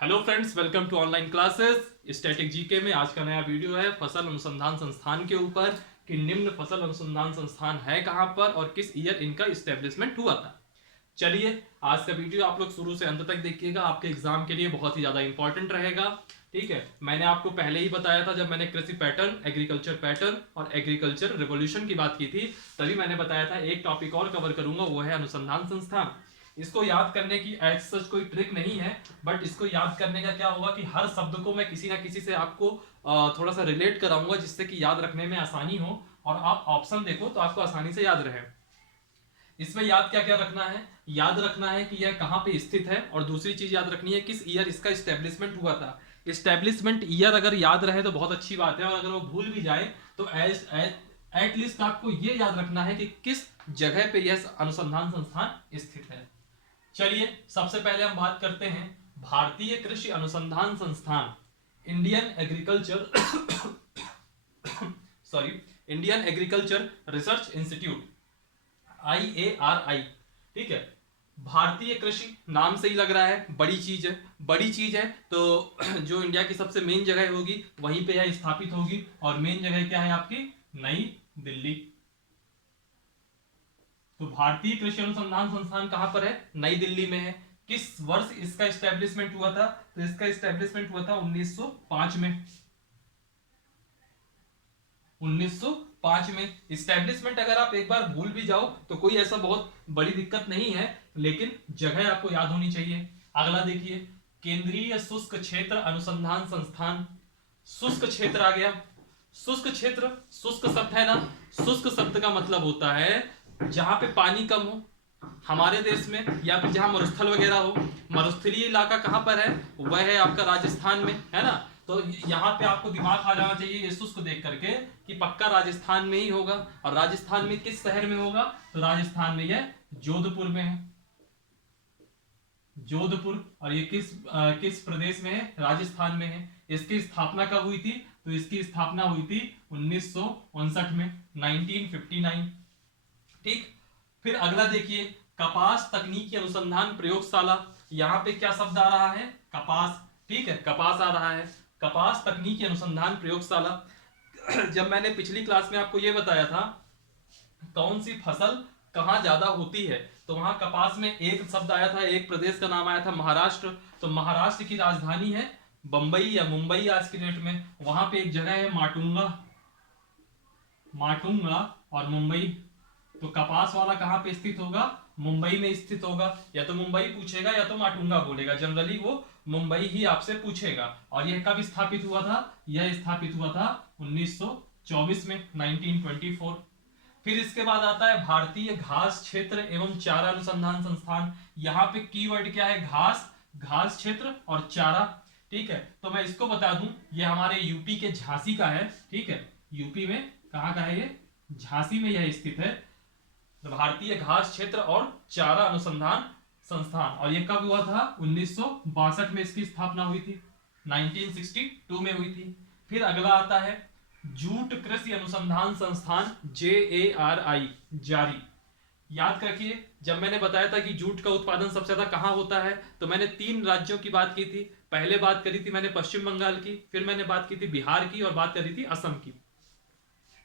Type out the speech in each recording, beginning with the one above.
Hello friends, welcome to online classes static GK में। आज का नया वीडियो है फसल अनुसंधान संस्थान के ऊपर कि निम्न फसल अनुसंधान संस्थान है कहां पर और किस ईयर इनका इस्टेब्लिशमेंट हुआ था। चलिए, आज का वीडियो आप लोग शुरू से अंत तक देखिएगा, आपके एग्जाम के लिए बहुत ही ज्यादा इंपॉर्टेंट रहेगा। ठीक है, मैंने आपको पहले ही बताया था जब मैंने कृषि पैटर्न, एग्रीकल्चर पैटर्न और एग्रीकल्चर रिवोल्यूशन की बात की थी, तभी मैंने बताया था एक टॉपिक और कवर करूंगा, वो है अनुसंधान संस्थान। इसको याद करने की एज सच कोई ट्रिक नहीं है, बट इसको याद करने का क्या होगा कि हर शब्द को मैं किसी ना किसी से आपको थोड़ा सा रिलेट कराऊंगा, जिससे कि याद रखने में आसानी हो और आप ऑप्शन देखो तो आपको आसानी से याद रहे। इसमें याद क्या क्या रखना है? याद रखना है कि यह कहां पे स्थित है, और दूसरी चीज याद रखनी है किस ईयर इसका स्टैब्लिशमेंट हुआ था। स्टैब्लिशमेंट ईयर अगर याद रहे तो बहुत अच्छी बात है, और अगर वो भूल भी जाए तो एटलीस्ट आपको ये याद रखना है कि किस जगह पे यह अनुसंधान संस्थान स्थित है। चलिए, सबसे पहले हम बात करते हैं भारतीय कृषि अनुसंधान संस्थान, Indian agriculture sorry Indian agriculture research institute, IARI। ठीक है, भारतीय कृषि नाम से ही लग रहा है बड़ी चीज है, बड़ी चीज है तो जो इंडिया की सबसे मेन जगह होगी वहीं पे यह स्थापित होगी, और मेन जगह क्या है आपकी? नई दिल्ली। तो भारतीय कृषि अनुसंधान संस्थान कहां पर है? नई दिल्ली में है। किस वर्ष इसका एस्टेब्लिशमेंट हुआ था? तो इसका एस्टेब्लिशमेंट हुआ था 1905 में। 1905 में एस्टेब्लिशमेंट अगर आप एक बार भूल भी जाओ तो कोई ऐसा बहुत बड़ी दिक्कत नहीं है, लेकिन जगह आपको याद होनी चाहिए। अगला देखिए, केंद्रीय शुष्क क्षेत्र अनुसंधान संस्थान। शुष्क क्षेत्र आ गया। शुष्क क्षेत्र, शुष्क शब्द है ना, शुष्क शब्द का मतलब होता है जहां पे पानी कम हो हमारे देश में, या फिर जहां मरुस्थल वगैरह हो। मरुस्थलीय इलाका कहां पर है? वह है आपका राजस्थान में, है ना। तो यहाँ पे आपको दिमाग आ जाना चाहिए ये शुष्क देख करके कि पक्का राजस्थान में ही होगा। और राजस्थान में किस शहर में होगा? तो राजस्थान में यह जोधपुर में है। जोधपुर। और ये किस प्रदेश में है? राजस्थान में है। इसकी स्थापना कब हुई थी? तो इसकी स्थापना हुई थी 1959 में, 1959। ठीक। फिर अगला देखिए, कपास तकनीकी अनुसंधान प्रयोगशाला। यहां पे क्या शब्द आ रहा है? कपास। ठीक है, कपास आ रहा है। कपास तकनीकी अनुसंधान प्रयोगशाला। जब मैंने पिछली क्लास में आपको यह बताया था कौन सी फसल कहां ज्यादा होती है, तो वहां कपास में एक शब्द आया था, एक प्रदेश का नाम आया था महाराष्ट्र। तो महाराष्ट्र की राजधानी है बंबई या मुंबई आज की डेट में। वहां पे एक जगह है माटुंगा, माटुंगा और मुंबई। तो कपास वाला कहां पे स्थित होगा? मुंबई में स्थित होगा। या तो मुंबई पूछेगा या तो माटुंगा बोलेगा, जनरली वो मुंबई ही आपसे पूछेगा। और यह कब स्थापित हुआ था? यह स्थापित हुआ था 1924 में, 1924। फिर इसके बाद आता है भारतीय घास क्षेत्र एवं चारा अनुसंधान संस्थान। यहाँ पे कीवर्ड क्या है? घास, घास क्षेत्र और चारा। ठीक है, तो मैं इसको बता दूं, ये हमारे यूपी के झांसी का है। ठीक है, यूपी में कहां का है ये? झांसी में यह स्थित है, भारतीय घास क्षेत्र और चारा अनुसंधान संस्थान। और ये कब हुआ था? 1962 में इसकी स्थापना हुई थी, 1962 में हुई थी। फिर अगला आता है जूट कृषि अनुसंधान संस्थान, JARI, जारी। याद रखिए, जब मैंने बताया था कि जूट का उत्पादन सबसे ज्यादा कहां होता है, तो मैंने 3 राज्यों की बात की थी। पहले बात करी थी मैंने पश्चिम बंगाल की, फिर मैंने बात की थी बिहार की, और बात करी थी असम की।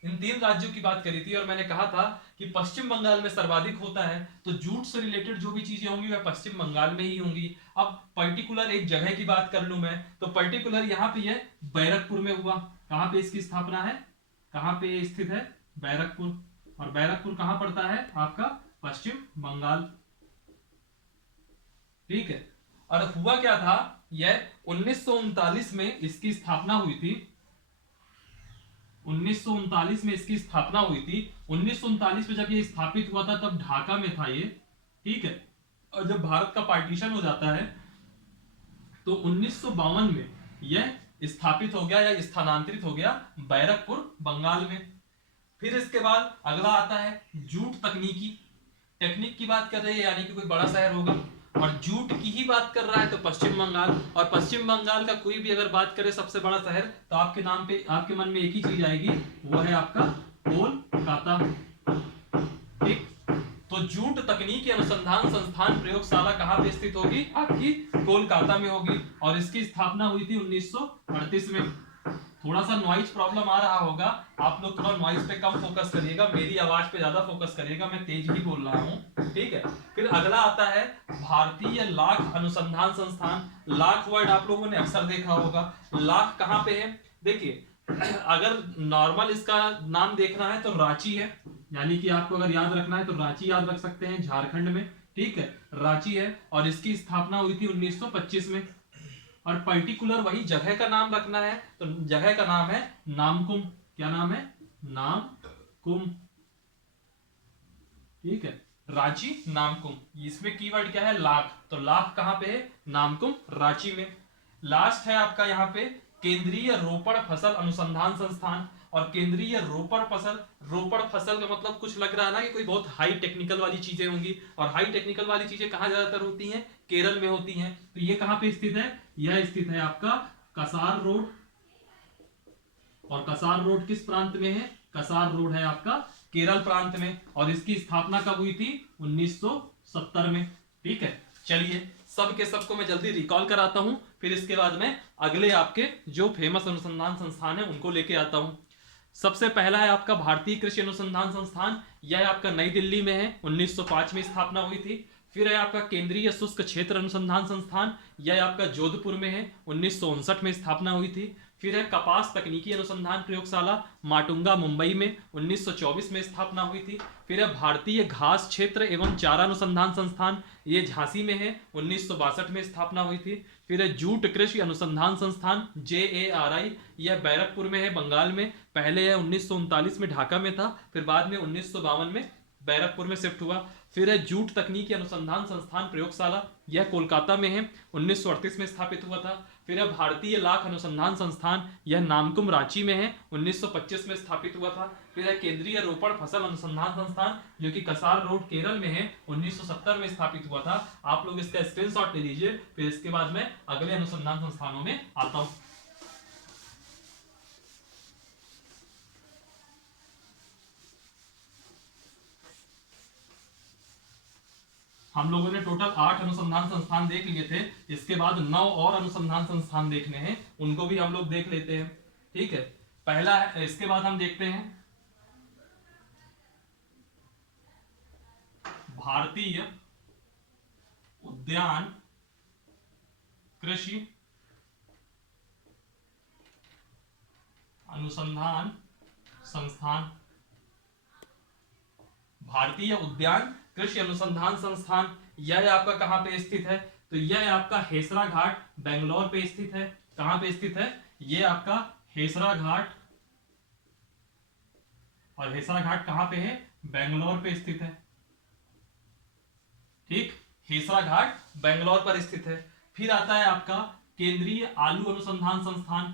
इन 3 राज्यों की बात करी थी और मैंने कहा था कि पश्चिम बंगाल में सर्वाधिक होता है, तो जूट से रिलेटेड जो भी चीजें होंगी वह पश्चिम बंगाल में ही होंगी। अब पर्टिकुलर एक जगह की बात कर लूं मैं, तो पर्टिकुलर यहाँ पे ये बैरकपुर में हुआ। कहां पे इसकी स्थापना है? कहां पे स्थित है? बैरकपुर। और बैरकपुर कहां पड़ता है आपका? पश्चिम बंगाल। ठीक है, और हुआ क्या था? यह 1939 में इसकी स्थापना हुई थी। 1939 में इसकी स्थापना हुई थी। 1939 में जब ये स्थापित हुआ था तब ढाका में था ये। ठीक है, और जब भारत का पार्टीशन हो जाता है तो 1952 में यह स्थापित हो गया या स्थानांतरित हो गया बैरकपुर, बंगाल में। फिर इसके बाद अगला आता है जूट तकनीकी। टेक्निक की बात कर रहे हैं, यानी कि कोई बड़ा शहर होगा, और जूट की ही बात कर रहा है तो पश्चिम बंगाल। और पश्चिम बंगाल का कोई भी अगर बात करे सबसे बड़ा शहर, तो आपके नाम पे, आपके मन में एक ही चीज आएगी, वो है आपका कोलकाता। ठीक, तो जूट तकनीकी अनुसंधान संस्थान प्रयोगशाला कहाँ पे स्थित होगी? आपकी कोलकाता में होगी। और इसकी स्थापना हुई थी 1938 में। थोड़ा सा नॉइज प्रॉब्लम आ रहा होगा, आप लोग थोड़ा नॉइज पे कम फोकस करिएगा, मेरी आवाज पे ज्यादा फोकस करिएगा, मैं तेज ही बोल रहा हूँ, ठीक है। फिर अगला आता है भारतीय लाख अनुसंधान संस्थान। लाख वर्ड आप लोगों ने अक्सर देखा होगा। लाख कहाँ पे है? देखिए, अगर नॉर्मल इसका नाम देखना है तो रांची है, यानी कि आपको अगर याद रखना है तो रांची याद रख सकते हैं, झारखंड में, ठीक है, रांची है। और इसकी स्थापना हुई थी 1925 में। और पर्टिकुलर वही जगह का नाम रखना है तो जगह का नाम है नामकुम। क्या नाम है? नामकुम, ठीक है, रांची नामकुम। इसमें कीवर्ड क्या है? लाख। तो लाख कहां पे है? नामकुम, रांची में। लास्ट है आपका यहाँ पे केंद्रीय रोपड़ फसल अनुसंधान संस्थान। और केंद्रीय रोपड़ फसल, रोपड़ फसल का मतलब कुछ लग रहा है ना कि कोई बहुत हाई टेक्निकल वाली चीजें होंगी, और हाई टेक्निकल वाली चीजें कहां ज्यादातर होती हैं? केरल में होती हैं। तो ये कहां पे स्थित है? यह स्थित है आपका कसार रोड। और कसार रोड किस प्रांत में है? कसार रोड है आपका केरल प्रांत में। और इसकी स्थापना कब हुई थी? 1970 में, ठीक है। चलिए, सब के सबको मैं जल्दी रिकॉल कराता हूं, फिर इसके बाद में अगले आपके जो फेमस अनुसंधान संस्थान है उनको लेके आता हूं। सबसे पहला है आपका भारतीय कृषि अनुसंधान संस्थान। यह आपका नई दिल्ली में है, 1905 में स्थापना हुई थी। फिर है आपका केंद्रीय शुष्क क्षेत्र अनुसंधान संस्थान। यह आपका जोधपुर में है, 1959 में स्थापना हुई थी। फिर है कपास तकनीकी अनुसंधान प्रयोगशाला, माटुंगा, मुंबई में, 1924 में स्थापना हुई थी। फिर है भारतीय घास क्षेत्र एवं चारा अनुसंधान संस्थान, ये झांसी में है, 1962 में स्थापना हुई थी। फिर है जूट कृषि अनुसंधान संस्थान, JARI, यह बैरकपुर में है, बंगाल में। पहले यह 1939 में ढाका में था, फिर बाद में 1952 में बैरकपुर में शिफ्ट हुआ। फिर है जूट तकनीकी अनुसंधान संस्थान प्रयोगशाला, यह कोलकाता में है, 1938 में स्थापित हुआ था। फिर है भारतीय लाख अनुसंधान संस्थान, यह नामकुम, रांची में है, 1925 में स्थापित हुआ था। फिर है केंद्रीय रोपड़ फसल अनुसंधान संस्थान, जो कि कसार रोड केरल में है, 1970 में स्थापित हुआ था। आप लोग इसका स्क्रीनशॉट ले लीजिए, फिर इसके बाद में अगले अनुसंधान संस्थानों में आता हूं। हम लोगों ने टोटल 8 अनुसंधान संस्थान देख लिए थे। इसके बाद 9 और अनुसंधान संस्थान देखने हैं, उनको भी हम लोग देख लेते हैं, ठीक है। पहला है, इसके बाद हम देखते हैं भारतीय उद्यान कृषि अनुसंधान संस्थान। भारतीय उद्यान कृषि अनुसंधान संस्थान, यह आपका कहां पे स्थित है? तो यह आपका हेसरा घाट, बेंगलोर पे स्थित है। कहां पे स्थित है? यह आपका हेसरा घाट। और हेसरा घाट कहां पे है? बेंगलोर पे स्थित है, ठीक। हेसरा घाट बेंगलोर पर स्थित है। फिर आता है आपका केंद्रीय आलू अनुसंधान संस्थान।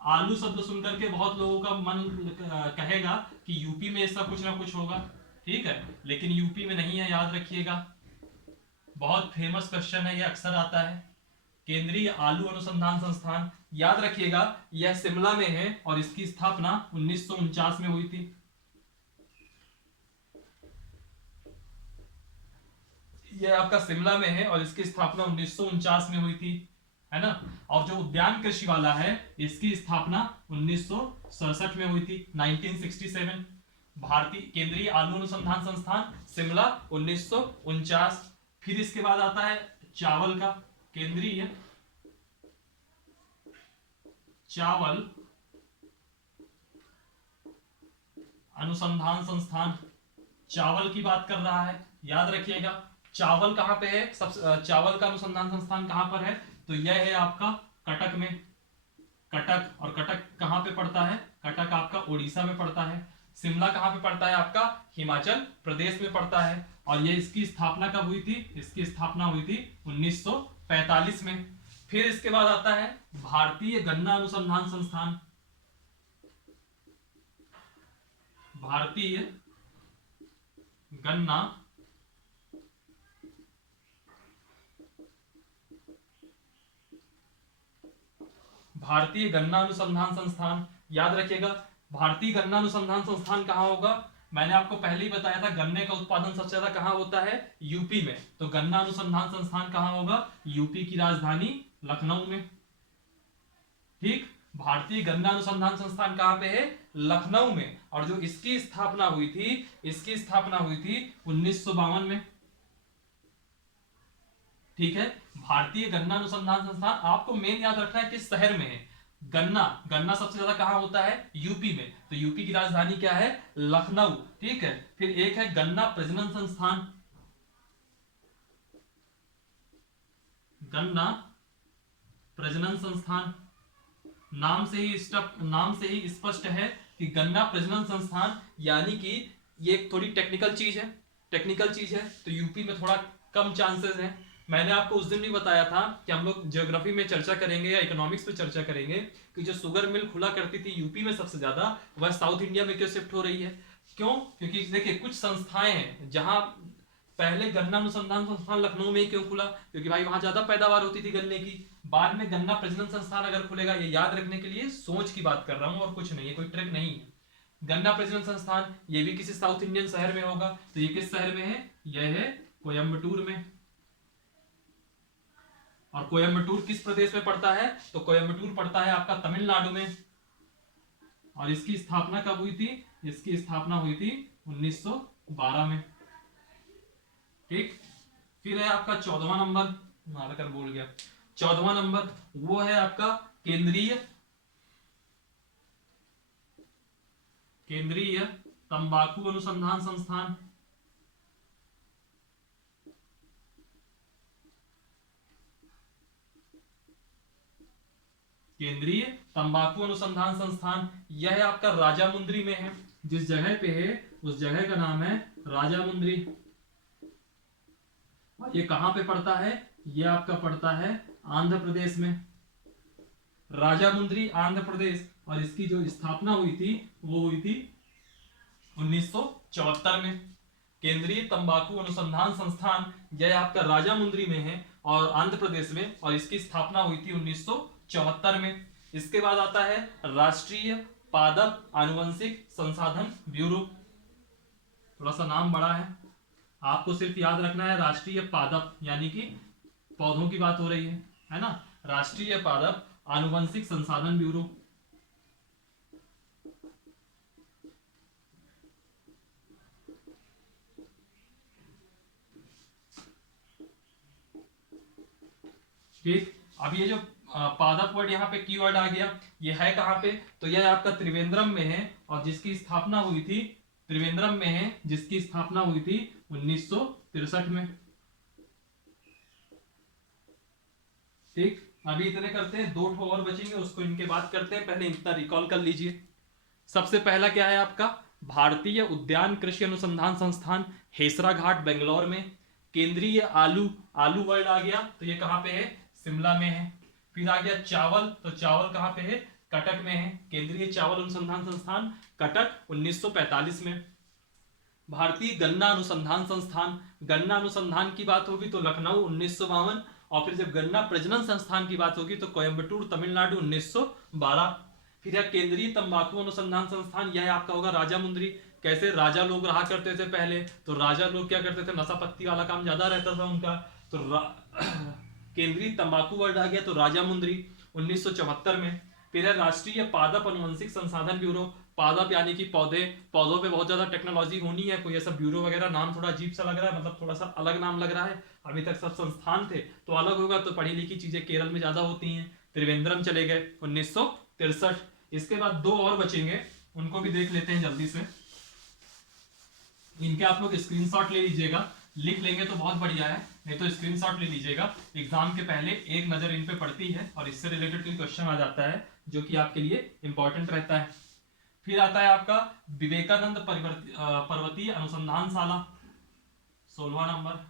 आलू शब्द सुनकर के बहुत लोगों का मन कहेगा कि यूपी में इसका कुछ ना कुछ होगा, ठीक है, लेकिन यूपी में नहीं है, याद रखिएगा। बहुत फेमस क्वेश्चन है, ये अक्सर आता है। केंद्रीय आलू अनुसंधान संस्थान, याद रखिएगा, यह शिमला में है और इसकी स्थापना 1949 में हुई थी। यह आपका शिमला में है और इसकी स्थापना 1949 में हुई थी, है ना। और जो उद्यान कृषि वाला है, इसकी स्थापना 1967 में हुई थी, 1967। भारतीय केंद्रीय आलू अनुसंधान संस्थान शिमला, 1949। फिर इसके बाद आता है चावल का, केंद्रीय चावल अनुसंधान संस्थान। चावल की बात कर रहा है, याद रखिएगा। चावल कहां पे है? सब चावल का अनुसंधान संस्थान कहां पर है? तो यह है आपका कटक में, कटक। और कटक कहां पे पड़ता है? कटक आपका उड़ीसा में पड़ता है। शिमला कहां पे पड़ता है? आपका हिमाचल प्रदेश में पड़ता है। और ये इसकी स्थापना कब हुई थी? इसकी स्थापना हुई थी 1945 में। फिर इसके बाद आता है भारतीय गन्ना अनुसंधान संस्थान। भारतीय गन्ना भारतीय गन्ना अनुसंधान संस्थान, याद रखिएगा। भारतीय गन्ना अनुसंधान संस्थान कहां होगा? मैंने आपको पहले ही बताया था गन्ने का उत्पादन सबसे ज्यादा कहाँ होता है, यूपी में। तो गन्ना अनुसंधान संस्थान कहाँ होगा, यूपी की राजधानी लखनऊ में। ठीक, भारतीय गन्ना अनुसंधान संस्थान कहाँ पे है, लखनऊ में। और जो इसकी स्थापना हुई थी, इसकी स्थापना हुई थी 1952 में। ठीक है, भारतीय गन्ना अनुसंधान संस्थान आपको मेन याद रखना है किस शहर में है। गन्ना, गन्ना सबसे ज्यादा कहां होता है, यूपी में। तो यूपी की राजधानी क्या है, लखनऊ। ठीक है, फिर एक है गन्ना प्रजनन संस्थान। गन्ना प्रजनन संस्थान, नाम से ही स्पष्ट है कि गन्ना प्रजनन संस्थान, यानी कि ये एक थोड़ी टेक्निकल चीज है, टेक्निकल चीज है, तो यूपी में थोड़ा कम चांसेस है। मैंने आपको उस दिन भी बताया था कि हम लोग ज्योग्राफी में चर्चा करेंगे या इकोनॉमिक्स पे चर्चा करेंगे कि जो शुगर मिल खुला करती थी यूपी में सबसे ज्यादा, वह साउथ इंडिया में क्यों शिफ्ट हो रही है। क्यों, क्योंकि देखिए कुछ संस्थाएं हैं जहां पहले गन्ना अनुसंधान संस्थान लखनऊ में ही क्यों खुला, क्योंकि भाई वहां ज्यादा पैदावार होती थी गन्ने की। बाद में गन्ना प्रजनन संस्थान अगर खुलेगा, ये याद रखने के लिए सोच की बात कर रहा हूं और कुछ नहीं है, कोई ट्रिक नहीं है। गन्ना प्रजनन संस्थान ये भी किसी साउथ इंडियन शहर में होगा, तो ये किस शहर में है, यह है कोयम्बटूर में। और कोयम्बटूर किस प्रदेश में पड़ता है, तो कोयम्बटूर पड़ता है आपका तमिलनाडु में। और इसकी स्थापना कब हुई थी, इसकी स्थापना हुई थी 1912 में। ठीक, फिर है आपका 14वां नंबर, मारकर बोल गया, 14वां नंबर वो है आपका केंद्रीय तंबाकू अनुसंधान संस्थान। केंद्रीय तंबाकू अनुसंधान संस्थान, यह आपका राजामुंद्री में है। जिस जगह पे है उस जगह का नाम है राजामुंद्री। और ये कहां पे पड़ता है, ये आपका पड़ता है आंध्र प्रदेश में, राजामुंद्री आंध्र प्रदेश। और इसकी जो स्थापना हुई थी वो हुई थी 1974 में। केंद्रीय तंबाकू अनुसंधान संस्थान यह आपका राजामुंद्री में है और आंध्र प्रदेश में, और इसकी स्थापना हुई थी 1974 में। इसके बाद आता है राष्ट्रीय पादप आनुवंशिक संसाधन ब्यूरो। थोड़ा सा नाम बड़ा है, आपको सिर्फ याद रखना है राष्ट्रीय पादप, यानी कि पौधों की बात हो रही है ना, राष्ट्रीय पादप आनुवंशिक संसाधन ब्यूरो। ठीक, अब ये जो पादप वर्ड यहाँ पे कीवर्ड आ गया, ये है कहाँ पे, तो यह आपका त्रिवेंद्रम में है और जिसकी स्थापना हुई थी, त्रिवेंद्रम में है जिसकी स्थापना हुई थी 1963 में। ठीक, अभी इतने करते हैं, दो ठो और बचेंगे, उसको इनके बात करते हैं, पहले इतना रिकॉल कर लीजिए। सबसे पहला क्या है आपका, भारतीय उद्यान कृषि अनुसंधान संस्थान हेसरा घाट बेंगलोर में। केंद्रीय आलू, आलू वर्ड आ गया तो ये कहां पे है, शिमला में है। फिर आ गया चावल, तो चावल कहां पे है, कटक में है। केंद्रीय चावल अनुसंधान संस्थान कटक 1945 में। भारतीय गन्ना अनुसंधान संस्थान, गन्ना अनुसंधान की बात होगी तो लखनऊ 1952, और फिर जब गन्ना प्रजनन संस्थान की बात होगी तो कोयम्बटूर तमिलनाडु 1912। फिर है केंद्रीय तंबाकू अनुसंधान संस्थान, यह आपका होगा राजामुंद्री। कैसे, राजा लोग रहा करते थे पहले, तो राजा लोग क्या करते थे, नशा पत्ती वाला काम ज्यादा रहता था उनका, तो केंद्रीय तंबाकू वर्ड आ गया तो राजामुंद्री 1974 में। फिर है राष्ट्रीय पादप अनुवंशिक संसाधन ब्यूरो। पादप यानी कि पौधे, पौधों पे बहुत ज्यादा टेक्नोलॉजी होनी है, कोई ऐसा ब्यूरो वगैरह, नाम थोड़ा अजीब सा लग रहा है, मतलब थोड़ा सा अलग नाम लग रहा है, अभी तक सब संस्थान थे तो अलग होगा, तो पढ़ी लिखी चीजें केरल में ज्यादा होती हैं। त्रिवेंद्रम चले गए 1963। इसके बाद दो और बचेंगे, उनको भी देख लेते हैं जल्दी से। इनके आप लोग स्क्रीनशॉट ले लीजिएगा, लिख लेंगे तो बहुत बढ़िया है, नहीं तो स्क्रीनशॉट ले लीजिएगा, एग्जाम के पहले एक नजर इन पे पड़ती है और इससे रिलेटेड कोई क्वेश्चन आ जाता है जो कि आपके लिए इंपॉर्टेंट रहता है। फिर आता है आपका विवेकानंद पर्वतीय अनुसंधान शाला, 16वां नंबर,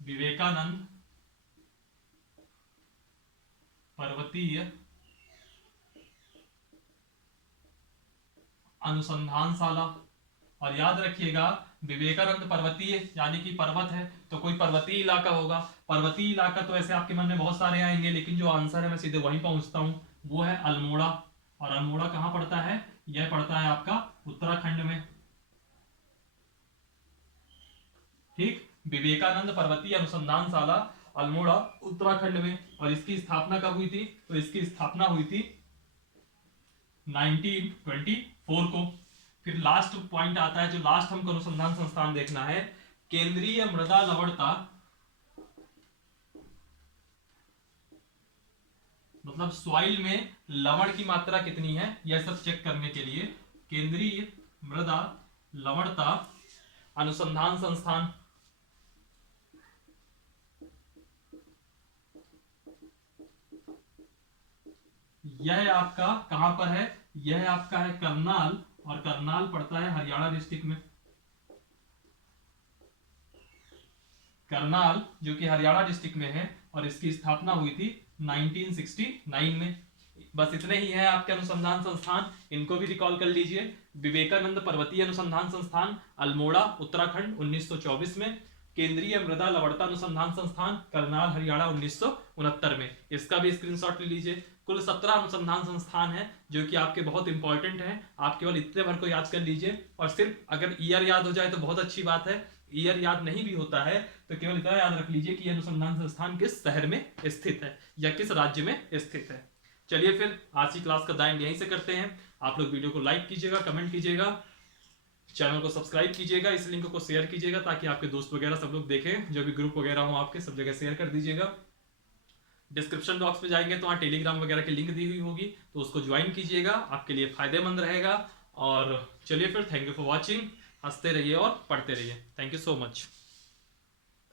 विवेकानंद पर्वतीय अनुसंधान शाला। और याद रखिएगा विवेकानंद पर्वतीय यानी कि पर्वत है तो कोई पर्वतीय इलाका होगा। पर्वतीय इलाका तो ऐसे आपके मन में बहुत सारे आएंगे, लेकिन जो आंसर है मैं सीधे वहीं पहुंचता हूं, वो है अल्मोड़ा। और अल्मोड़ा कहाँ पड़ता है? यह पड़ता है आपका उत्तराखंड में। ठीक, विवेकानंद पर्वतीय अनुसंधानशाला अल्मोड़ा उत्तराखंड में। और इसकी स्थापना कब हुई थी? तो इसकी स्थापना हुई थी 1924 को। फिर लास्ट पॉइंट आता है, जो लास्ट हमको अनुसंधान संस्थान देखना है, केंद्रीय मृदा लवणता, मतलब सॉइल में लवण की मात्रा कितनी है, यह सब चेक करने के लिए केंद्रीय मृदा लवणता अनुसंधान संस्थान। यह आपका कहां पर है? यह आपका है करनाल, और करनाल पड़ता है हरियाणा डिस्ट्रिक्ट में। करनाल जो कि हरियाणा डिस्ट्रिक्ट में है, और इसकी स्थापना हुई थी 1969 में। बस इतने ही है आपके अनुसंधान संस्थान, इनको भी रिकॉल कर लीजिए। विवेकानंद पर्वतीय अनुसंधान संस्थान अल्मोड़ा उत्तराखंड 1924 में, केंद्रीय मृदा लवणता अनुसंधान संस्थान करनाल हरियाणा 1969 में। इसका भी स्क्रीनशॉट ले लीजिए। कुल 17 अनुसंधान संस्थान है जो कि आपके बहुत इंपॉर्टेंट हैं। आप केवल इतने भर को याद कर लीजिए, और सिर्फ अगर ईयर याद हो जाए तो बहुत अच्छी बात है। ईयर याद नहीं भी होता है तो केवल इतना याद रख लीजिए कि यह अनुसंधान संस्थान किस शहर में स्थित है या किस राज्य में स्थित है। चलिए फिर आज की क्लास का दाएं यहीं से करते हैं। आप लोग वीडियो को लाइक कीजिएगा, कमेंट कीजिएगा, चैनल को सब्सक्राइब कीजिएगा, इस लिंक को शेयर कीजिएगा ताकि आपके दोस्त वगैरह सब लोग देखें। जो भी ग्रुप वगैरह हो आपके, सब जगह शेयर कर दीजिएगा। डिस्क्रिप्शन बॉक्स में जाएंगे तो वहाँ टेलीग्राम वगैरह की लिंक दी हुई होगी, तो उसको ज्वाइन कीजिएगा, आपके लिए फायदेमंद रहेगा। और चलिए फिर, थैंक यू फॉर वॉचिंग। हंसते रहिए और पढ़ते रहिए। Thank you so much.